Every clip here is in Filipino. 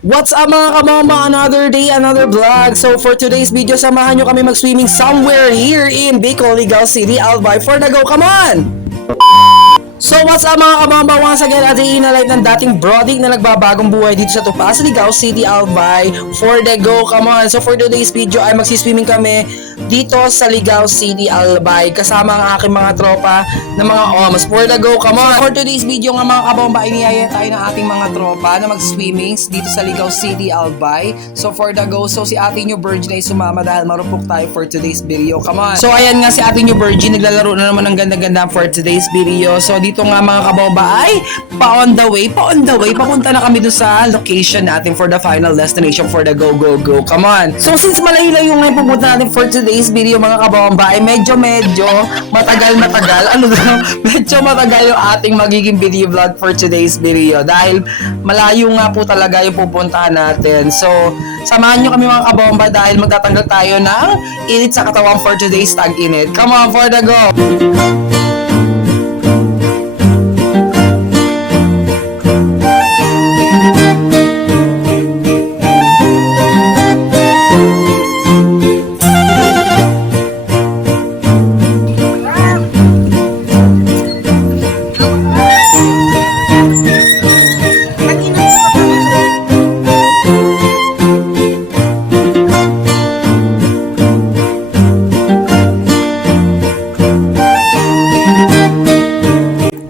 What's up mga kamama? Another day, another vlog. So for today's video, samahan nyo kami mag-swimming somewhere here in Bicol, Ligaw City, Albay. For the go, come on! So what's up mga kamama? Once again, atin na live ng dating Brody na nagbabagong buhay dito sa Tupas, Ligaw City, Albay. For the go, come on! So for today's video ay magsiswimming kami dito sa Ligaw City, Albay. Kasama ang aking mga tropa na mga oms. For the go, come on! So for today's video nga mga kabomba, iniyaya tayo ng ating mga tropa na mag-swimming dito sa Ligaw City, Albay. So for the go, so si Ate New Virgin ay sumama dahil marupok tayo for today's video. Come on! So ayan nga si Ate New Virgin, naglalaro na naman ng ganda-ganda for today's video. So dito nga mga kabomba ay pa-on the way. Papunta na kami dun sa location natin for the final destination for the go. Come on! So since malayo-layo nga yung pupunta natin for today's video mga kabomba ay medyo matagal. Medyo matagal yung ating magiging video vlog for today's video dahil malayo nga po talaga yung pupuntahan natin. So samahan nyo kami mga kabomba dahil magtatanggal tayo ng init sa katawan for today's tag-init. Come on, for the go!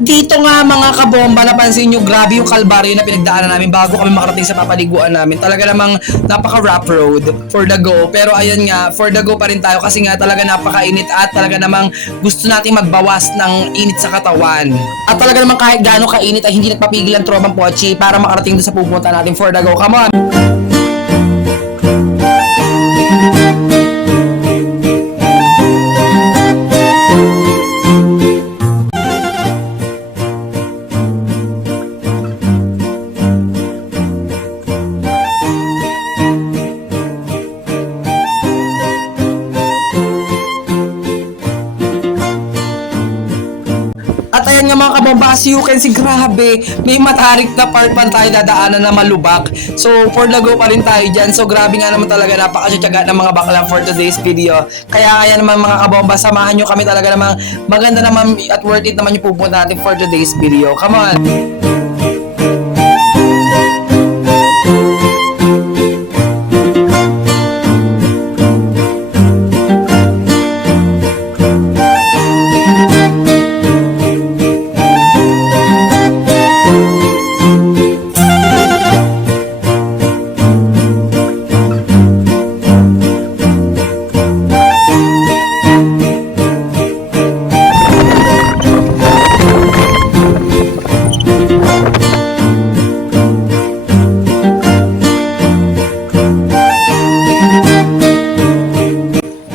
Dito nga mga kabomba, napansin nyo, grabe yung kalbaryo na pinagdaanan namin bago kami makarating sa papaliguan namin. Talaga namang napaka-rough road for the go. Pero ayun nga, for the go pa rin tayo kasi nga talaga napaka-init at talaga namang gusto nating magbawas ng init sa katawan. At talaga namang kahit gaano kainit ay hindi nagpapigil ang tropang pochi para makarating doon sa pupunta natin for the go. Come on! At ayan nga mga kabomba, as you can see, grabe, may matarik na part pa tayo dadaanan na malubak. So for the go pa rin tayo dyan. So grabe nga naman talaga, napakasyaga ng mga bakla for today's video. Kaya naman mga kabomba, samahan nyo kami talaga namang maganda naman at worth it naman yung pupunta natin for today's video. Come on!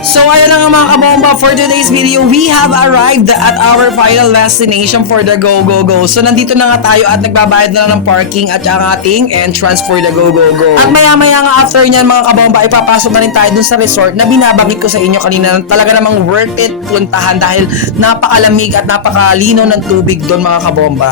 So ayun na nga mga kabomba, for today's video, we have arrived at our final destination for the go. So nandito na nga tayo at nagbabayad na lang ng parking at ang ating entrance for the go. At maya-maya nga after nyan mga kabomba, ipapasok na rin tayo dun sa resort na binabanggit ko sa inyo kanina. Talaga namang worth it puntahan dahil napakalamig at napakalinaw ng tubig dun mga kabomba.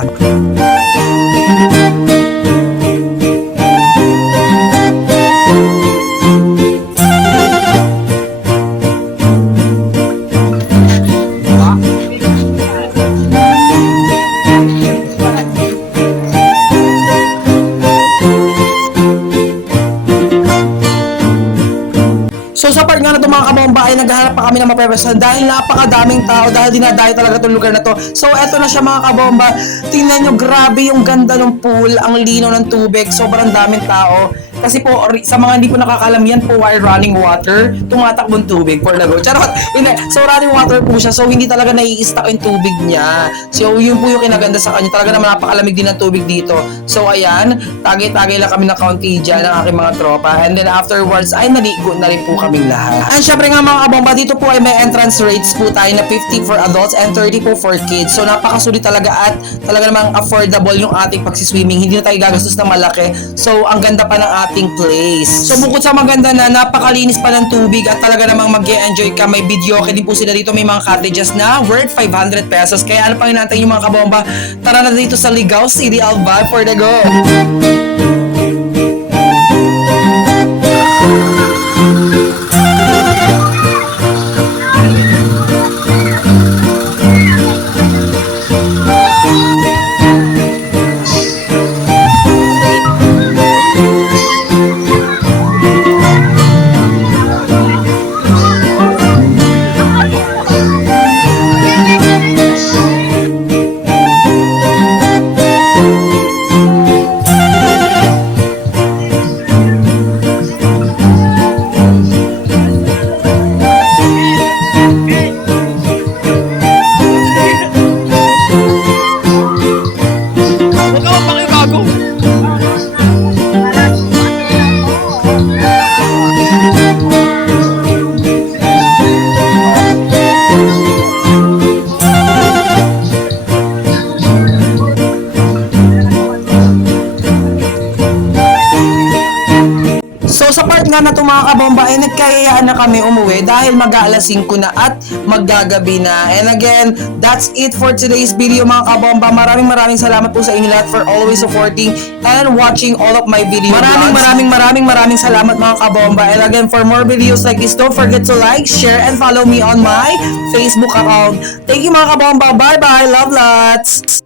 So sa part nga na ito mga kabomba ay naghahanap pa kami ng mapepesan dahil napakadaming tao dahil dinadayo talaga itong lugar na to. So eto na siya mga kabomba, tingnan nyo, grabe yung ganda ng pool, ang linaw ng tubig, sobrang daming tao. Kasi po, sa mga hindi po nakakalam, yan po ay running water, tumatakbong tubig for the go. Charot! Hindi. So running water po siya, so hindi talaga nai-stuck yung tubig niya. So yun po yung kinaganda sa kanya, talaga naman napakalamig din ng tubig dito. So ayan, tagay-tagay lang kami ng kaunti dyan ng aking mga tropa. And then afterwards, ay naligo na rin po kaming lahat. And syempre nga mga kabomba, dito po ay may entrance rates po tayo na 50 for adults and 30 po for kids. So napakasulit talaga at talaga namang affordable yung ating pagsiswimming. Hindi na tayo gagastos na malaki. So ang ganda pa ng ating place. So bukod sa maganda na, napakalinis pa ng tubig at talaga namang mag-e-enjoy ka. May video okay din po sila dito. May mga cottages na worth 500 pesos. Kaya ano pang inaantay yung mga kabomba? Tara na dito sa Ligaw City, Albay for the go! So sa part nga na ito mga kabomba ay nagkayayaan na kami umuwi dahil mag-aalas 5 na at maggagabi na. And again, that's it for today's video mga kabomba. Maraming salamat po sa inyo lahat for always supporting and watching all of my videos. Maraming salamat mga kabomba. And again, for more videos like this, don't forget to like, share, and follow me on my Facebook account. Thank you mga kabomba. Bye bye. Love lots.